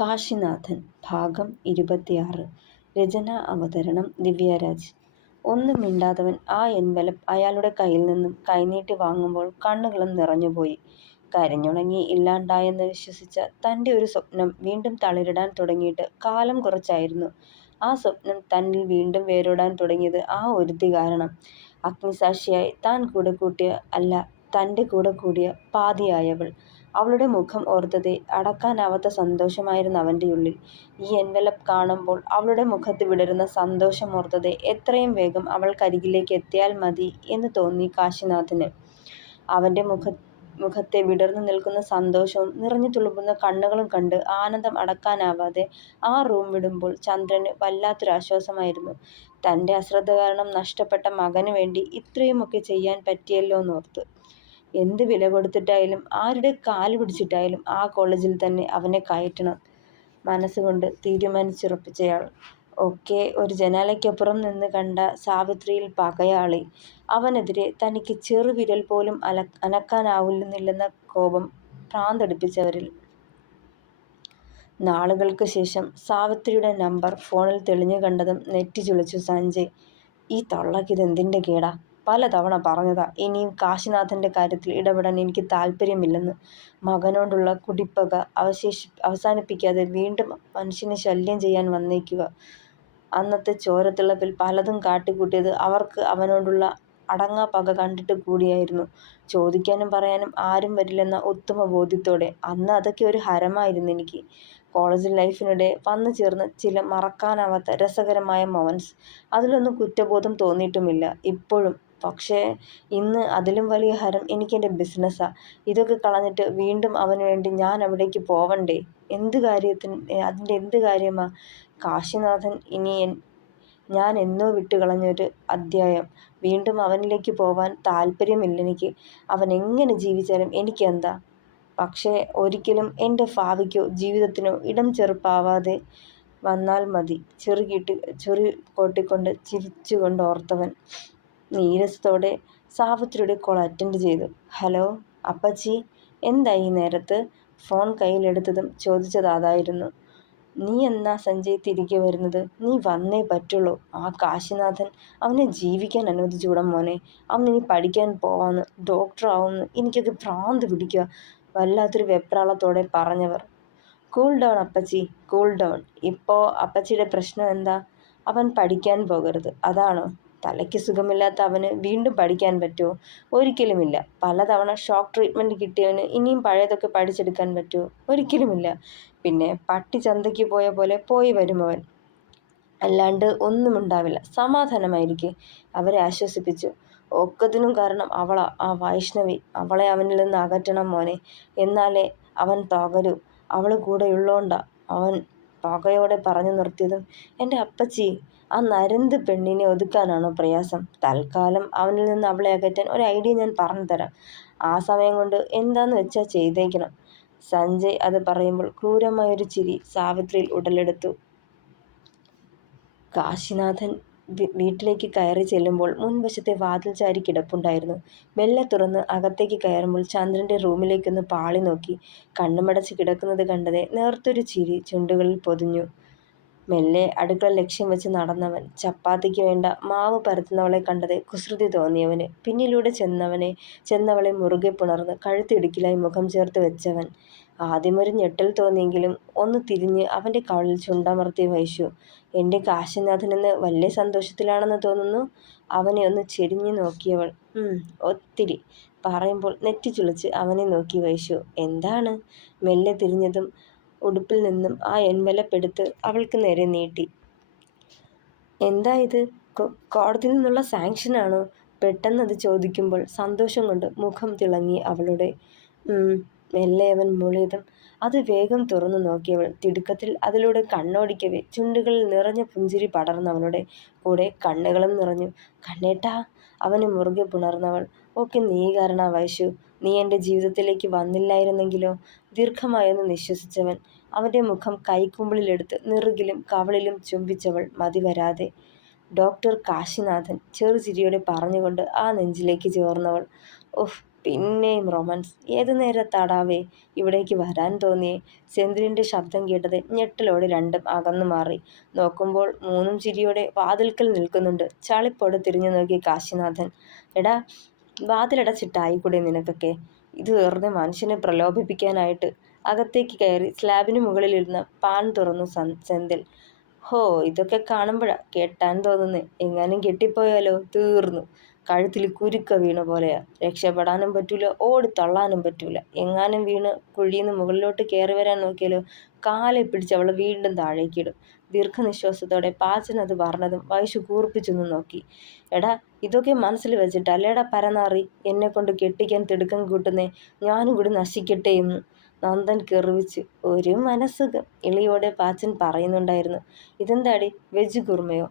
കാശിനാഥൻ ഭാഗം 26. രചന അവതരണം ദിവ്യരാജ്. ഒന്നും മിണ്ടാതവൻ ആ എൻവലപ്പ് അയാളുടെ കയ്യിൽ നിന്നും കൈനീട്ടി വാങ്ങുമ്പോൾ കണ്ണുകളും നിറഞ്ഞുപോയി. കരിഞ്ഞുണങ്ങി ഇല്ലാണ്ടായെന്ന് വിശ്വസിച്ച തൻ്റെ ഒരു സ്വപ്നം വീണ്ടും തളിരിടാൻ തുടങ്ങിയിട്ട് കാലം കുറച്ചായിരുന്നു. ആ സ്വപ്നം തന്നിൽ വീണ്ടും വേരോടാൻ തുടങ്ങിയത് ആ ഒരുത്തി കാരണം. അഗ്നിസാക്ഷിയായി താൻ കൂടെ കൂട്ടിയ അല്ല തൻ്റെ കൂടെ കൂടിയ പാതിയായവൾ. അവളുടെ മുഖം ഓർത്തതേ അടക്കാനാവാത്ത സന്തോഷമായിരുന്നു അവൻ്റെ ഉള്ളിൽ. ഈ എൻവലപ്പ് കാണുമ്പോൾ അവളുടെ മുഖത്ത് വിടരുന്ന സന്തോഷം ഓർത്തതേ എത്രയും വേഗം അവൾക്കരികിലേക്ക് എത്തിയാൽ മതി എന്ന് തോന്നി കാശിനാഥന്. അവൻ്റെ മുഖത്തെ വിടർന്നു നിൽക്കുന്ന സന്തോഷവും നിറഞ്ഞു തുളുമ്പുന്ന കണ്ണുകളും കണ്ട് ആനന്ദം അടക്കാനാവാതെ ആ റൂം വിടുമ്പോൾ ചന്ദ്രന് വല്ലാത്തൊരാശ്വാസമായിരുന്നു. തൻ്റെ അശ്രദ്ധ കാരണം നഷ്ടപ്പെട്ട മകന് വേണ്ടി ഇത്രയുമൊക്കെ ചെയ്യാൻ പറ്റിയല്ലോന്നോർത്ത്. എന്ത് വില കൊടുത്തിട്ടായാലും ആരുടെ കാല് പിടിച്ചിട്ടായാലും ആ കോളേജിൽ തന്നെ അവനെ കയറ്റണം മനസ്സുകൊണ്ട് തീരുമാനിച്ചുറപ്പിച്ചയാൾ. ഒക്കെ ഒരു ജനാലയ്ക്കപ്പുറം നിന്ന് കണ്ട സാവിത്രിയിൽ പകയാളി. അവനെതിരെ തനിക്ക് ചെറുവിരൽ പോലും അനക്കാനാവുന്നില്ലെന്ന കോപം ഭ്രാന്തടിപ്പിച്ചവരിൽ. നാളുകൾക്ക് ശേഷം സാവിത്രിയുടെ നമ്പർ ഫോണിൽ തെളിഞ്ഞു കണ്ടതും നെറ്റിച്ചുളിച്ചു സഞ്ജയ്. ഈ തള്ളക്കിതെന്തിൻ്റെ കേടാ? പലതവണ പറഞ്ഞതാ ഇനിയും കാശിനാഥൻ്റെ കാര്യത്തിൽ ഇടപെടാൻ എനിക്ക് താല്പര്യമില്ലെന്ന്. മകനോടുള്ള കുടിപ്പക അവസാനിപ്പിക്കാതെ വീണ്ടും മനുഷ്യനെ ശല്യം ചെയ്യാൻ വന്നേക്കുക. അന്നത്തെ ചോരത്തിളപ്പിൽ പലതും കാട്ടിക്കൂട്ടിയത് അവർക്ക് അവനോടുള്ള അടങ്ങാ പക കണ്ടിട്ട് കൂടിയായിരുന്നു. ചോദിക്കാനും പറയാനും ആരും വരില്ലെന്ന ഉത്തമ ബോധ്യത്തോടെ. അന്ന് അതൊക്കെ ഒരു ഹരമായിരുന്നു എനിക്ക്. കോളേജ് ലൈഫിനിടെ വന്നു ചേർന്ന ചില മറക്കാനാവാത്ത രസകരമായ മൊമെന്റ്സ്. അതിലൊന്നും കുറ്റബോധം തോന്നിയിട്ടുമില്ല ഇപ്പോഴും. പക്ഷേ ഇന്ന് അതിലും വലിയ ഹരം എനിക്കെൻ്റെ ബിസിനസ്സാ. ഇതൊക്കെ കളഞ്ഞിട്ട് വീണ്ടും അവന് വേണ്ടി ഞാൻ അവിടേക്ക് പോവണ്ടേ? അതിൻ്റെ എന്ത് കാര്യമാ? കാശിനാഥൻ ഇനി ഞാൻ എന്നോ വിട്ടുകളഞ്ഞൊരു അധ്യായം. വീണ്ടും അവനിലേക്ക് പോവാൻ താല്പര്യമില്ലെനിക്ക്. അവൻ എങ്ങനെ ജീവിച്ചാലും എനിക്കെന്താ? പക്ഷേ ഒരിക്കലും എൻ്റെ ഭാവിക്കോ ജീവിതത്തിനോ ഇടം ചെറുപ്പാവാതെ വന്നാൽ മതി. ചെറു കൊട്ടിക്കൊണ്ട് ചിരിച്ചുകൊണ്ട് ഓർത്തവൻ നീരസത്തോടെ സാവിത്രിയുടെ കോൾ അറ്റൻഡ് ചെയ്തു. ഹലോ അപ്പച്ചി, എന്താ ഈ നേരത്ത്? ഫോൺ കയ്യിലെടുത്തതും ചോദിച്ചതായിരുന്നു. നീ എന്നാ സഞ്ജയ് തിരികെ വരുന്നത്? നീ വന്നേ പറ്റുള്ളൂ. ആ കാശിനാഥൻ, അവനെ ജീവിക്കാൻ അനുവദിച്ചുകൂടാ മോനെ. അവനിനി പഠിക്കാൻ പോവാന്ന്, ഡോക്ടർ ആവുമെന്ന്. എനിക്കൊക്കെ ഭ്രാന്ത് പിടിക്കുക. വല്ലാത്തൊരു വെപ്രാളത്തോടെ പറഞ്ഞവർ. കൂൾ ഡൗൺ അപ്പച്ചി, കൂൾ ഡൗൺ. ഇപ്പോൾ അപ്പച്ചിയുടെ പ്രശ്നം എന്താ? അവൻ പഠിക്കാൻ പോകരുത്, അതാണോ? തലയ്ക്ക് സുഖമില്ലാത്ത അവന് വീണ്ടും പഠിക്കാൻ പറ്റുമോ? ഒരിക്കലുമില്ല. പലതവണ ഷോക്ക് ട്രീറ്റ്മെൻറ്റ് കിട്ടിയവന് ഇനിയും പഴയതൊക്കെ പഠിച്ചെടുക്കാൻ പറ്റുമോ? ഒരിക്കലുമില്ല. പിന്നെ പട്ടി ചന്തയ്ക്ക് പോയ പോലെ പോയി വരുമവൻ. അല്ലാണ്ട് ഒന്നും ഉണ്ടാവില്ല. സമാധാനമായിരിക്കെ, അവരെ ആശ്വസിപ്പിച്ചു. ഒക്കത്തിനും കാരണം അവളാ, ആ വൈഷ്ണവി. അവളെ അവനിൽ നിന്ന് അകറ്റണം മോനെ. എന്നാലേ അവൻ തകരൂ. അവൾ കൂടെയുള്ളോണ്ടാ. അവൻ പകയോടെ പറഞ്ഞു നിർത്തിയതും എൻ്റെ അപ്പച്ചി, ആ നരന്ത് പെണ്ണിനെ ഒതുക്കാനാണോ പ്രയാസം? തൽക്കാലം അവനിൽ നിന്ന് അവളെ അകറ്റാൻ ഒരു ഐഡിയ ഞാൻ പറഞ്ഞു തരാം. ആ സമയം കൊണ്ട് എന്താന്ന് വെച്ചാൽ ചെയ്തേക്കണം. സഞ്ജയ് അത് പറയുമ്പോൾ ക്രൂരമായൊരു ചിരി സാവിത്രിയിൽ ഉടലെടുത്തു. കാശിനാഥൻ വീട്ടിലേക്ക് കയറി ചെല്ലുമ്പോൾ മുൻവശത്തെ വാതിൽ ചാരി കിടപ്പുണ്ടായിരുന്നു. മെല്ലെ തുറന്ന് അകത്തേക്ക് കയറുമ്പോൾ ചന്ദ്രൻ്റെ റൂമിലേക്കൊന്ന് പാളി നോക്കി. കണ്ണുമടച്ച് കിടക്കുന്നത് കണ്ടതേ നേർത്തൊരു ചിരി ചുണ്ടുകളിൽ പൊതിഞ്ഞു. മെല്ലെ അടുക്കള ലക്ഷ്യം വെച്ച് നടന്നവൻ. ചപ്പാത്തിക്ക് വേണ്ട മാവ് പരത്തുന്നവളെ കണ്ടതേ കുസൃതി തോന്നിയവന്. പിന്നിലൂടെ ചെന്നവളെ മുറുകെ പുണർന്ന് കഴുത്തിടുക്കിലായി മുഖം ചേർത്ത് വെച്ചവൻ. ആദ്യമൊരു ഞെട്ടൽ തോന്നിയെങ്കിലും ഒന്ന് തിരിഞ്ഞ് അവൻ്റെ കവിളിൽ ചുണ്ടമർത്തി വഹിച്ചു. എൻ്റെ കാശിനാഥനെന്ന് വലിയ സന്തോഷത്തിലാണെന്ന് തോന്നുന്നു. അവനെ ഒന്ന് ചെരിഞ്ഞു നോക്കിയവൾ. ഒത്തിരി. പറയുമ്പോൾ നെറ്റിച്ചുളിച്ച് അവനെ നോക്കി വഹിച്ചു. എന്താണ്? മെല്ലെ തിരിഞ്ഞതും ഉടുപ്പിൽ നിന്നും ആ എൻവലപ്പ് എടുത്ത് അവൾക്ക് നേരെ നീട്ടി. എന്താ ഇത്? കോടതിയിൽ നിന്നുള്ള സാങ്ഷനാണോ? പെട്ടെന്നത് ചോദിക്കുമ്പോൾ സന്തോഷം കൊണ്ട് മുഖം തിളങ്ങി അവളുടെ. മെല്ലെ അവൻ മൂളിയതും അത് വേഗം തുറന്നു നോക്കിയവൾ. തിടുക്കത്തിൽ അതിലൂടെ കണ്ണോടിക്കവേ ചുണ്ടുകളിൽ നിറഞ്ഞ പുഞ്ചിരി പടർന്നവളുടെ കൂടെ കണ്ണുകളും നിറഞ്ഞു. കണ്ണേട്ടാ, അവനെ മുറുകെ പുണർന്നവൾ. ഒക്കെ നീ കാരണാ വൈശു. നീ എൻ്റെ ജീവിതത്തിലേക്ക് വന്നില്ലായിരുന്നെങ്കിലോ? ദീർഘമായൊന്ന് നിശ്വസിച്ചവൻ. അവൻ്റെ മുഖം കൈക്കുമ്പിളിലെടുത്ത് നെറുകിലും കവിളിലും ചുംബിച്ചവൾ മതിവരാതെ. ഡോക്ടർ കാശിനാഥൻ ചെറുചിരിയോടെ പറഞ്ഞുകൊണ്ട് ആ നെഞ്ചിലേക്ക് ചേർന്നവൾ. ഓഹ്, പിന്നെയും റൊമാൻസ്. ഏതു നേരത്താടാവേ ഇവിടേക്ക് വരാൻ തോന്നിയേ? സെന്തിലിന്റെ ശബ്ദം കേട്ടത് ഞെട്ടലോടെ രണ്ടും അകന്നു മാറി. നോക്കുമ്പോൾ മൂന്നും ചിരിയോടെ വാതിൽക്കൽ നിൽക്കുന്നുണ്ട്. ചളിപ്പോടെ തിരിഞ്ഞു നോക്കി കാശിനാഥൻ. എടാ, വാതിലടച്ചിട്ടായിക്കൂടെ നിനക്കൊക്കെ? ഇത് വെറുതെ മനുഷ്യനെ പ്രലോഭിപ്പിക്കാനായിട്ട്. അകത്തേക്ക് കയറി സ്ലാബിന് മുകളിലിരുന്ന പാൻ തുറന്നു സെന്തിൽ. ഹോ, ഇതൊക്കെ കാണുമ്പോഴാ കെട്ടാൻ തോന്നുന്നേ. എങ്ങാനും കെട്ടിപ്പോയാലോ തീർന്നു. കഴുത്തിൽ കുരുക്ക വീണ പോലെയാ. രക്ഷപ്പെടാനും പറ്റൂല, ഓടിത്തള്ളാനും പറ്റൂല. എങ്ങാനും വീണ് കുഴിന്ന് മുകളിലോട്ട് കയറി വരാൻ നോക്കിയാലോ കാലെ പിടിച്ച് അവളെ വീണ്ടും താഴേക്കിടും. ദീർഘനിശ്വാസത്തോടെ പാച്ചൻ അത് പറഞ്ഞതും വൈശു കൂർപ്പിച്ചൊന്നു നോക്കി. എടാ, ഇതൊക്കെ മനസ്സിൽ വെച്ചിട്ടല്ലേടാ പരനാറി എന്നെ കൊണ്ട് കെട്ടിക്കാൻ തിടുക്കം കൂട്ടുന്നേ? ഞാനും കൂടി നശിക്കട്ടെ എന്ന് നന്ദൻ കെറിവിച്ച്. ഒരു മനസ്സുഖം ഇളിയോടെ പാച്ചൻ പറയുന്നുണ്ടായിരുന്നു. ഇതെന്താടി, വെജ് കുറുമയോ?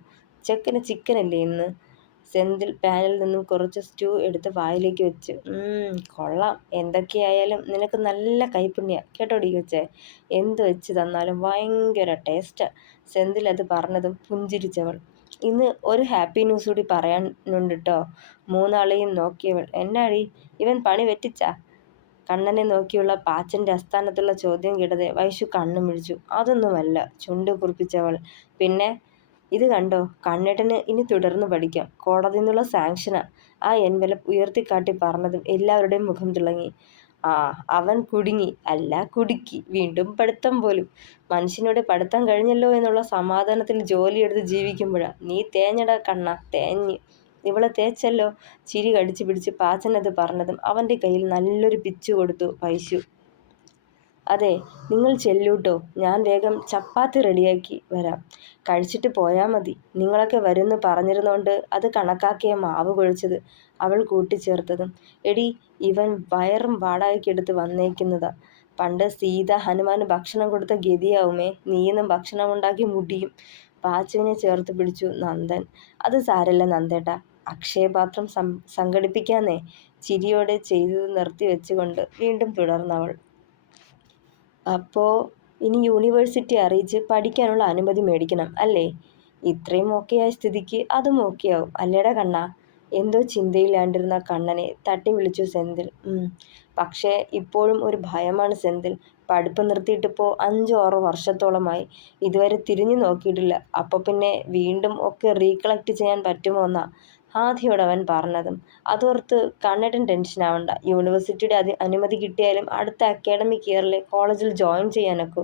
ചെക്കന് ചിക്കനല്ലേ ഇന്ന്? സെന്തിൽ പാനിൽ നിന്നും കുറച്ച് സ്റ്റൂ എടുത്ത് വായിലേക്ക് വെച്ച്. കൊള്ളാം. എന്തൊക്കെയായാലും നിനക്ക് നല്ല കൈപ്പുണ്യ കേട്ടോടി കൊച്ചേ. എന്ത് വെച്ച് തന്നാലും ഭയങ്കര ടേസ്റ്റാ. സെന്തിൽ അത് പറഞ്ഞതും പുഞ്ചിരിച്ചവൾ. ഇന്ന് ഒരു ഹാപ്പി ന്യൂസ് കൂടി പറയാനുണ്ട് ട്ടോ. മൂന്നാളെയും നോക്കിയവൾ. എന്നാടി, ഇവൻ പണി വെറ്റിച്ചാ? കണ്ണനെ നോക്കിയുള്ള പാച്ചന്റെ അസ്ഥാനത്തുള്ള ചോദ്യം കേട്ടത് വൈശു കണ്ണു മിഴിച്ചു. അതൊന്നുമല്ല, ചുണ്ട് കുറിപ്പിച്ചവൾ. പിന്നെ ഇത് കണ്ടോ, കണ്ണേട്ടന് ഇനി തുടർന്ന് പഠിക്കാം. കോടതിയിൽ നിന്നുള്ള സാങ്ഷനാ. ആ എൻവലപ്പ് ഉയർത്തിക്കാട്ടി പറഞ്ഞതും എല്ലാവരുടെയും മുഖം തിളങ്ങി. ആ, അവൻ കുടുങ്ങി, അല്ല കുടുക്കി. വീണ്ടും പഠിത്തം പോലും. മനുഷ്യനോട് പഠിത്തം കഴിഞ്ഞല്ലോ എന്നുള്ള സമാധാനത്തിൽ ജോലിയെടുത്ത് ജീവിക്കുമ്പോഴാ നീ തേഞ്ഞടാ കണ്ണ, തേഞ്ഞ്. ഇവളെ തേച്ചല്ലോ. ചിരി കടിച്ചു പിടിച്ച് പാച്ചനത് പറഞ്ഞതും അവൻ്റെ കയ്യിൽ നല്ലൊരു പിച്ചു കൊടുത്തു വൈശു. അതെ, നിങ്ങൾ ചെല്ലൂട്ടോ. ഞാൻ വേഗം ചപ്പാത്തി റെഡിയാക്കി വരാം. കഴിച്ചിട്ട് പോയാൽ മതി. നിങ്ങളൊക്കെ വരുമെന്ന് പറഞ്ഞിരുന്നോണ്ട് അത് കണക്കാക്കിയ മാവ് കുഴച്ചത് അവൾ കൂട്ടിച്ചേർത്തതും. എടി, ഇവൻ വയറും വാടകയ്ക്കെടുത്ത് വന്നേക്കുന്നതാ. പണ്ട് സീത ഹനുമാന് ഭക്ഷണം കൊടുത്ത ഗതിയാവുമേ നീയെന്നും ഭക്ഷണം ഉണ്ടാക്കി മുടിയും. പാച്ചുവിനെ ചേർത്ത് പിടിച്ചു നന്ദൻ. അത് സാരല്ല നന്ദേട്ടാ, അക്ഷയപാത്രം സംഘടിപ്പിക്കാന്നേ. ചിരിയോടെ ചെയ്തത് നിർത്തി വെച്ചുകൊണ്ട് വീണ്ടും തുടർന്നവൾ. അപ്പോ ഇനി യൂണിവേഴ്സിറ്റി അറിയിച്ച് പഠിക്കാനുള്ള അനുമതി മേടിക്കണം അല്ലേ? ഇത്രയും ഓക്കെയായ സ്ഥിതിക്ക് അതും ഓക്കെയാവും അല്ലേടാ കണ്ണാ? എന്തോ ചിന്തയിലാണ്ടിരുന്ന കണ്ണനെ തട്ടി വിളിച്ചു സെന്തിൽ. പക്ഷേ ഇപ്പോഴും ഒരു ഭയമാണ് സെന്തിൽ. പഠിപ്പ് നിർത്തിയിട്ടിപ്പോൾ 5-6 വർഷത്തോളമായി. ഇതുവരെ തിരിഞ്ഞു നോക്കിയിട്ടില്ല. അപ്പോൾ പിന്നെ വീണ്ടും ഒക്കെ റീകളക്ട് ചെയ്യാൻ പറ്റുമോ എന്നാ ആദ്യയോട് അവൻ പറഞ്ഞതും. അതോർത്ത് കണ്ണേട്ടൻ ടെൻഷനാവണ്ട. യൂണിവേഴ്സിറ്റിയുടെ അനുമതി കിട്ടിയാലും അടുത്ത അക്കാഡമിക് ഇയറിൽ കോളേജിൽ ജോയിൻ ചെയ്യാനൊക്കൂ.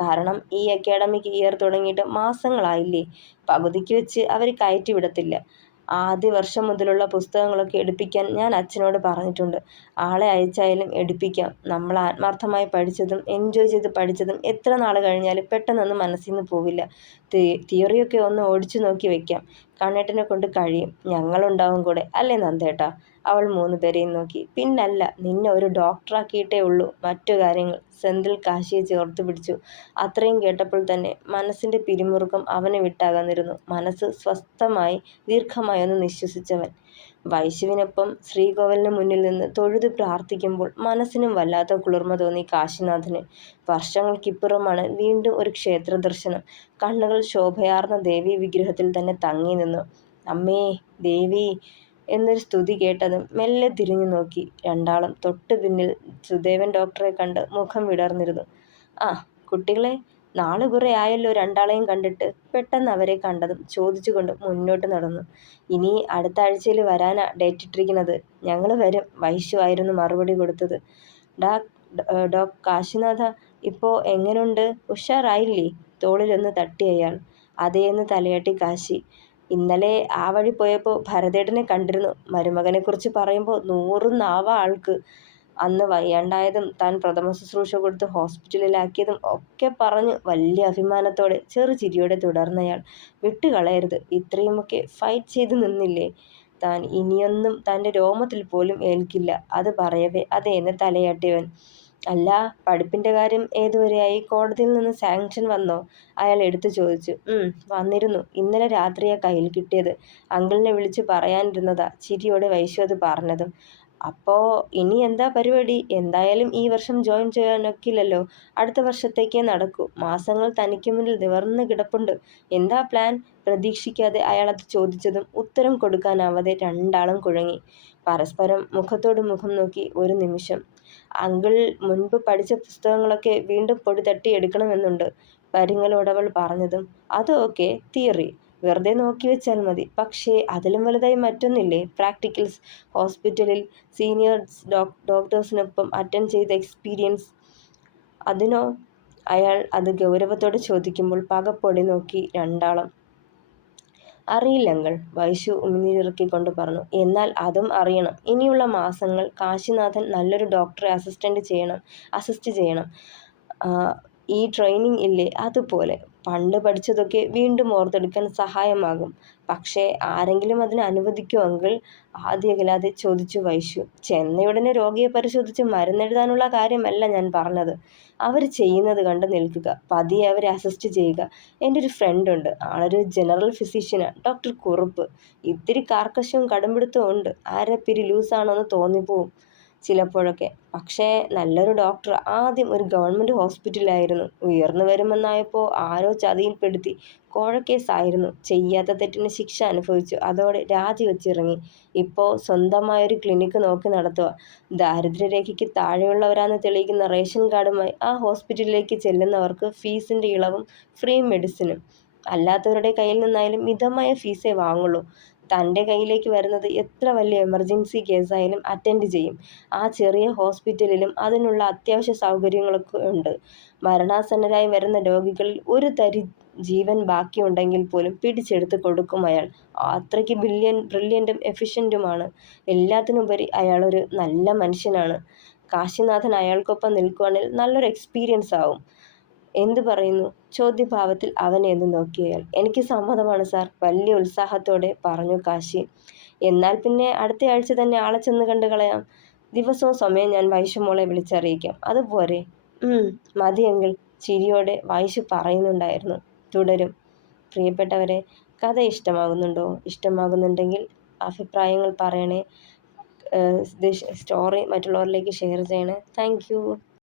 കാരണം ഈ അക്കാഡമിക് ഇയർ തുടങ്ങിയിട്ട് മാസങ്ങളായില്ലേ. പകുതിക്ക് വെച്ച് അവർ കയറ്റി വിടത്തില്ല. ആദ്യ വർഷം മുതലുള്ള പുസ്തകങ്ങളൊക്കെ എടുപ്പിക്കാൻ ഞാൻ അച്ഛനോട് പറഞ്ഞിട്ടുണ്ട്. ആളെ അയച്ചായാലും എടുപ്പിക്കാം. നമ്മൾ ആത്മാർത്ഥമായി പഠിച്ചതും എൻജോയ് ചെയ്ത് പഠിച്ചതും എത്ര നാൾ കഴിഞ്ഞാലും പെട്ടെന്നൊന്നും മനസ്സിൽ നിന്ന് പോവില്ല. തിയറിയൊക്കെ ഒന്ന് ഓടിച്ചു നോക്കി വെക്കാം. കണ്ണേട്ടനെ കൊണ്ട് കഴിയും. ഞങ്ങളുണ്ടാവും കൂടെ, അല്ലേ നന്ദേട്ടാ? അവൾ 3 പേരെയും നോക്കി. പിന്നല്ല, നിന്നെ ഒരു ഡോക്ടറാക്കിയിട്ടേ ഉള്ളൂ മറ്റു കാര്യങ്ങൾ. സെന്തിൽ കാശിയെ ചേർത്ത് പിടിച്ചു. അത്രയും കേട്ടപ്പോൾ തന്നെ മനസ്സിന്റെ പിരിമുറുക്കം അവനെ വിട്ടാകാന്നിരുന്നു. മനസ്സ് സ്വസ്ഥമായി ദീർഘമായി ഒന്ന് നിശ്വസിച്ചവൻ വൈശുവിനൊപ്പം ശ്രീകോവിലിന് മുന്നിൽ നിന്ന് തൊഴുത് പ്രാർത്ഥിക്കുമ്പോൾ മനസ്സിനും വല്ലാത്ത കുളിർമ തോന്നി കാശിനാഥന്. വർഷങ്ങൾക്കിപ്പുറമാണ് വീണ്ടും ഒരു ക്ഷേത്ര ദർശനം. കണ്ണുകൾ ശോഭയാർന്ന ദേവീ വിഗ്രഹത്തിൽ തന്നെ തങ്ങി നിന്നു. അമ്മേ ദേവി എന്നൊരു സ്തുതി കേട്ടതും മെല്ലെ തിരിഞ്ഞു നോക്കി. രണ്ടാളും തൊട്ടു പിന്നിൽ സുദേവൻ ഡോക്ടറെ കണ്ട് മുഖം വിടർന്നിരുന്നു. ആ കുട്ടികളെ, നാളെ കുറെ ആയല്ലോ രണ്ടാളെയും കണ്ടിട്ട്. പെട്ടെന്ന് അവരെ കണ്ടതും ചോദിച്ചുകൊണ്ട് മുന്നോട്ട് നടന്നു. ഇനി അടുത്ത ആഴ്ചയിൽ വരാനാ ഡേറ്റ് ഇട്ടിരിക്കുന്നത്. ഞങ്ങൾ വരും. വൈശു ആയിരുന്നു മറുപടി കൊടുത്തത്. ഡോക് കാശിനാഥ, ഇപ്പോൾ എങ്ങനുണ്ട്? ഉഷാറായില്ലേ? തോളിലൊന്ന് തട്ടി അയാൾ. അതേന്ന് തലയാട്ടി കാശി. ഇന്നലെ ആ വഴി പോയപ്പോൾ ഭരതേട്ടനെ കണ്ടിരുന്നു. മരുമകനെക്കുറിച്ച് പറയുമ്പോൾ 100 നാവാ ആൾക്ക്. അന്ന് വയ്യാണ്ടായതും താൻ പ്രഥമ ശുശ്രൂഷ കൊടുത്ത് ഹോസ്പിറ്റലിലാക്കിയതും ഒക്കെ പറഞ്ഞു വലിയ അഭിമാനത്തോടെ. ചെറുചിരിയോടെ തുടർന്നയാൾ. വിട്ടുകളയരുത്. ഇത്രയുമൊക്കെ ഫൈറ്റ് ചെയ്ത് നിന്നില്ലേ താൻ? ഇനിയൊന്നും തൻ്റെ രോമത്തിൽ പോലും ഏൽക്കില്ല. അത് പറയവേ അതേന്ന് തലയാട്ടിയവൻ. അല്ല, പഠിപ്പിൻ്റെ കാര്യം ഏതുവരെയായി? കോടതിയിൽ നിന്ന് സാങ്ഷൻ വന്നോ? അയാൾ എടുത്തു ചോദിച്ചു. വന്നിരുന്നു. ഇന്നലെ രാത്രിയാ കയ്യിൽ കിട്ടിയത്. അങ്കിളിനെ വിളിച്ച് പറയാനിരുന്നതാ. ചിരിയോടെ വൈശു അത് പറഞ്ഞതും. അപ്പോൾ ഇനി എന്താ പരിപാടി? എന്തായാലും ഈ വർഷം ജോയിൻ ചെയ്യാനൊക്കില്ലല്ലോ. അടുത്ത വർഷത്തേക്കേ നടക്കൂ. മാസങ്ങൾ തനിക്ക് മുന്നിൽ നിവർന്ന് കിടപ്പുണ്ട്. എന്താ പ്ലാൻ? പ്രതീക്ഷിക്കാതെ അയാളത് ചോദിച്ചതും ഉത്തരം കൊടുക്കാനാവാതെ രണ്ടാളും കുഴങ്ങി. പരസ്പരം മുഖത്തോട് മുഖം നോക്കി ഒരു നിമിഷം. അങ്കിൾ മുൻപ് പഠിച്ച പുസ്തകങ്ങളൊക്കെ വീണ്ടും പൊടി തട്ടി എടുക്കണമെന്നുണ്ട്. പരിങ്ങളോടവൾ പറഞ്ഞതും അത് ഓക്കെ, തിയറി വെറുതെ നോക്കി വെച്ചാൽ മതി. പക്ഷേ അതിലും വലുതായി മറ്റൊന്നില്ലേ? പ്രാക്ടിക്കൽസ്. ഹോസ്പിറ്റലിൽ സീനിയേഴ്സ് ഡോക്ടേഴ്സിനൊപ്പം അറ്റൻഡ് ചെയ്ത എക്സ്പീരിയൻസ്. അതിനോ? അയാൾ അത് ഗൗരവത്തോടെ ചോദിക്കുമ്പോൾ പകപ്പൊടി നോക്കി രണ്ടാളും. അറിയില്ലങ്ങൾ, വൈശു ഉമിനീരിറക്കിക്കൊണ്ട് പറഞ്ഞു. എന്നാൽ അതും അറിയണം. ഇനിയുള്ള മാസങ്ങൾ കാശിനാഥൻ നല്ലൊരു ഡോക്ടറെ അസിസ്റ്റ് ചെയ്യണം. ഈ ട്രെയിനിങ് ഇല്ലേ, അതുപോലെ. പണ്ട് പഠിച്ചതൊക്കെ വീണ്ടും ഓർത്തെടുക്കാൻ സഹായമാകും. പക്ഷേ ആരെങ്കിലും അതിന് അനുവദിക്കുമോ അങ്കിൾ? ആദ്യകലാതെ ചോദിച്ചു വൈശു. ചെന്നയുടനെ രോഗിയെ പരിശോധിച്ച് മരുന്നെഴുതാനുള്ള കാര്യമല്ല ഞാൻ പറഞ്ഞത്. അവർ ചെയ്യുന്നത് കണ്ട് നിൽക്കുക, പതിയെ അവരെ അസിസ്റ്റ് ചെയ്യുക. എൻ്റെ ഒരു ഫ്രണ്ട് ഉണ്ട്, ആളൊരു ജനറൽ ഫിസിഷ്യനാണ്, ഡോക്ടർ കുറുപ്പ്. ഇത്തിരി കാർക്കശ്യവും കടുംപിടുത്തവും ഉണ്ട്. അരപ്പിരി ലൂസാണോ എന്ന് തോന്നിപ്പോവും ചിലപ്പോഴൊക്കെ. പക്ഷേ നല്ലൊരു ഡോക്ടർ. ആദ്യം ഒരു ഗവൺമെൻറ് ഹോസ്പിറ്റലായിരുന്നു. ഉയർന്നു വരുമെന്നായപ്പോൾ ആരോ ചതിയിൽപ്പെടുത്തി. കോഴക്കേസായിരുന്നു. ചെയ്യാത്ത തെറ്റിന് ശിക്ഷ അനുഭവിച്ചു. അതോടെ രാജിവെച്ചിറങ്ങി. ഇപ്പോൾ സ്വന്തമായൊരു ക്ലിനിക്ക് നോക്കി നടത്തുക. ദാരിദ്ര്യരേഖയ്ക്ക് താഴെയുള്ളവരാണെന്ന് തെളിയിക്കുന്ന റേഷൻ കാർഡുമായി ആ ഹോസ്പിറ്റലിലേക്ക് ചെല്ലുന്നവർക്ക് ഫീസിൻ്റെ ഇളവും ഫ്രീ മെഡിസിനും. അല്ലാത്തവരുടെ കയ്യിൽ നിന്നായാലും മിതമായ ഫീസേ വാങ്ങുള്ളൂ. തൻ്റെ കയ്യിലേക്ക് വരുന്നത് എത്ര വലിയ എമർജൻസി കേസായാലും അറ്റൻഡ് ചെയ്യും. ആ ചെറിയ ഹോസ്പിറ്റലിലും അതിനുള്ള അത്യാവശ്യ സൗകര്യങ്ങളൊക്കെ ഉണ്ട്. മരണാസന്നരായി വരുന്ന രോഗികളിൽ ഒരു തരി ജീവൻ ബാക്കിയുണ്ടെങ്കിൽ പോലും പിടിച്ചെടുത്ത് കൊടുക്കും അയാൾ. അത്രയ്ക്ക് ബ്രില്യൻറ്റും എഫിഷ്യൻറ്റുമാണ്. എല്ലാത്തിനുപരി അയാളൊരു നല്ല മനുഷ്യനാണ്. കാശിനാഥൻ അയാൾക്കൊപ്പം നിൽക്കുവാണെങ്കിൽ നല്ലൊരു എക്സ്പീരിയൻസ് ആവും. എന്തു പറയുന്നു? ചോദ്യഭാവത്തിൽ അവനെ എന്ന് നോക്കിയയാൾ. എനിക്ക് സമ്മതമാണ് സാർ, വലിയ ഉത്സാഹത്തോടെ പറഞ്ഞു കാശി. എന്നാൽ പിന്നെ അടുത്തയാഴ്ച തന്നെ ആളെ ചെന്ന് കണ്ടു കളയാം. ദിവസവും സമയം ഞാൻ വൈശുമോളെ വിളിച്ചറിയിക്കാം. അതുപോരെ? മതിയെങ്കിൽ, ചിരിയോടെ വൈശു പറയുന്നുണ്ടായിരുന്നു. തുടരും. പ്രിയപ്പെട്ടവരെ, കഥ ഇഷ്ടമാകുന്നുണ്ടോ? ഇഷ്ടമാകുന്നുണ്ടെങ്കിൽ അഭിപ്രായങ്ങൾ പറയണേ. സ്റ്റോറി മറ്റുള്ളവരിലേക്ക് ഷെയർ ചെയ്യണേ. Thank you.